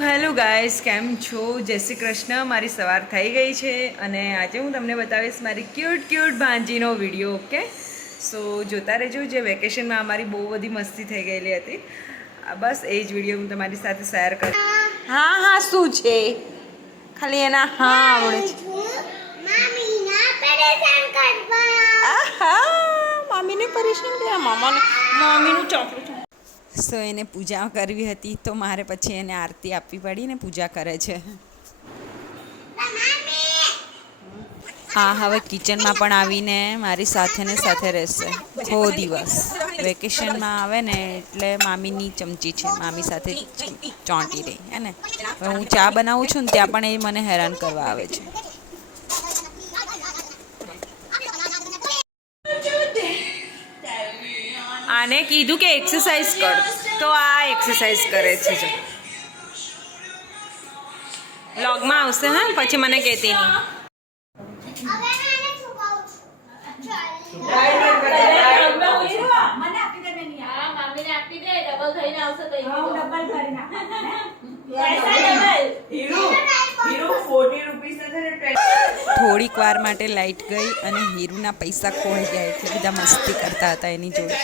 Hello guys, કેમ છો? જય શ્રી કૃષ્ણ. મારી સવાર થઈ ગઈ છે અને આજે હું તમને બતાવીશ મારી ક્યુટ ભાંજીનો વિડીયો. ઓકે, સો જોતા રહેજો. જે વેકેશનમાં અમારી બહુ બધી મસ્તી થઈ ગયેલી હતી, બસ એ જ વિડીયો હું તમારી સાથે શેર કરીશ. હા, શું છે? ખાલી એના હા આવડે છે. મામીને પરેશાન કર્યા, મમ્મીનું ચોકલેટ. સો એને પૂજા કરવી હતી તો મારે પછી એને આરતી આપવી પડી ને પૂજા કરે છે. હા, હવે કિચનમાં પણ આવીને મારી સાથે ને સાથે રહેશે આખો દિવસ. વેકેશનમાં આવે ને એટલે મામીની ચમચી છે, મામી સાથે ચોંટી રહી હે ને. હવે હું ચા બનાવું છું ને ત્યાં પણ એ મને હેરાન કરવા આવે છે. આને કીધું કે એક્સરસાઇઝ કર તો આ એક્સરસાઇઝ કરે છે. જો વ્લોગમાં આવશે હા, પછી મને કહેતી નહીં. થોડીક વાર માટે લાઈટ ગઈ અને હીરુના પૈસા ખોઈ ગયા એટલે બધા મસ્તી કરતા હતા એની જોડે.